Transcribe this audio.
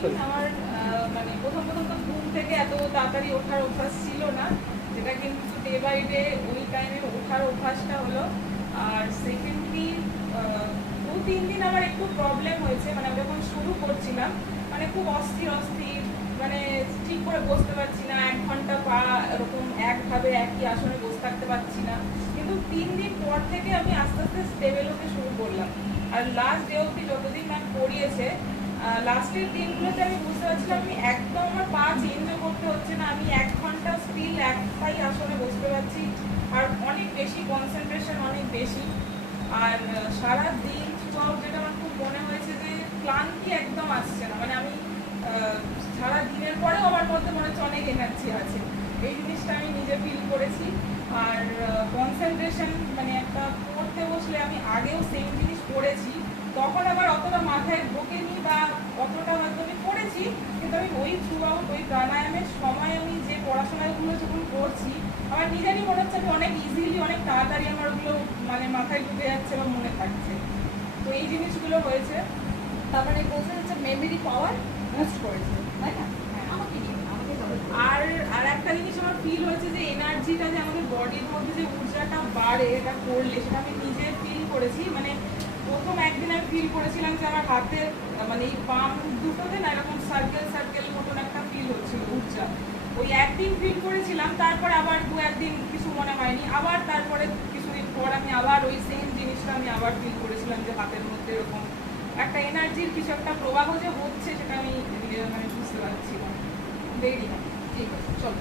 Sorry. আমার মানে প্রথম প্রথম তো ঘুম থেকে এত তাড়াতাড়ি ওঠার অভ্যাস ছিল না, যেটা কিন্তু ডে বাই ডে ওই টাইমে ওঠার অভ্যাসটা হলো। আর সেকেন্ডলি দু তিন দিন আমার একটু প্রবলেম হয়েছে মানে আমি যখন শুরু করছিলাম মানে খুব অস্থির অস্থির মানে ঠিক করে বসতে পারছি না, এক ঘণ্টা পা এরকম একভাবে একই আসনে বসে থাকতে পারছি না। কিন্তু তিন দিন পর থেকে আমি আস্তে আস্তে স্টেবল হতে শুরু করলাম। আর লাস্ট ডে অবধি যতদিন ম্যাম করিয়েছে লাস্টের দিনগুলোতে আমি বুঝতে পারছিলাম আমি একদম আমার পা চেঞ্জও করতে হচ্ছে না, আমি এক ঘণ্টা স্টিল একটাই আসলে বসতে পারছি। আর অনেক বেশি কনসেন্ট্রেশন অনেক বেশি। আর সারা দিন সব যেটা আমার খুব মনে হয়েছে যে ক্লান্তি একদম আসছে না। মানে আমি সারা দিনের পরেও আমার মধ্যে মনে হচ্ছে অনেক এনার্জি আছে। এই জিনিসটা আমি নিজে ফিল করেছি। আর কনসেন্ট্রেশন মানে একটা পড়তে বসলে আমি আগেও সেম জিনিস পড়েছি। তখন আবার অতটা মাথায় ঢোকেনি বা অতটা হয়তো আমি পড়েছি কিন্তু আমি ওই থ্রু আউট ওই প্রাণায়ামের সময় আমি যে পড়াশোনাগুলো যখন করছি আমার নিজেরই মনে হচ্ছে আমি অনেক ইজিলি অনেক তাড়াতাড়ি আমার ওগুলো মানে মাথায় ঢুকে যাচ্ছে বা মনে থাকছে। তো এই জিনিসগুলো হয়েছে। তারপরে বলতে হচ্ছে মেমরি পাওয়ার বুস্ট করেছে তাই না? আমাকে আর আর একটা জিনিস আমার ফিল হয়েছে যে এনার্জিটা যে আমাদের বডির মধ্যে যে ঊর্জাটা বাড়ে এটা করলে সেটা আমি নিজে ফিল করেছি। মানে প্রথম একদিন আমি ফিল করেছিলাম যে আমার হাতের মানে এই পাম দুটোতে না এরকম সার্কেল সার্কেল মতন একটা ফিল হচ্ছিল ঊর্জা ওই একদিন ফিল করেছিলাম, তারপর আবার দু একদিন কিছু মনে হয়নি। আবার তারপরে কিছুদিন পর আমি আবার ওই সেম জিনিসটা আমি আবার ফিল করেছিলাম যে হাতের মধ্যে এরকম একটা এনার্জির কিছু একটা প্রবাহ যে হচ্ছে সেটা আমি মানে বুঝতে পারছিলাম দেরি না ঠিক আছে, চলো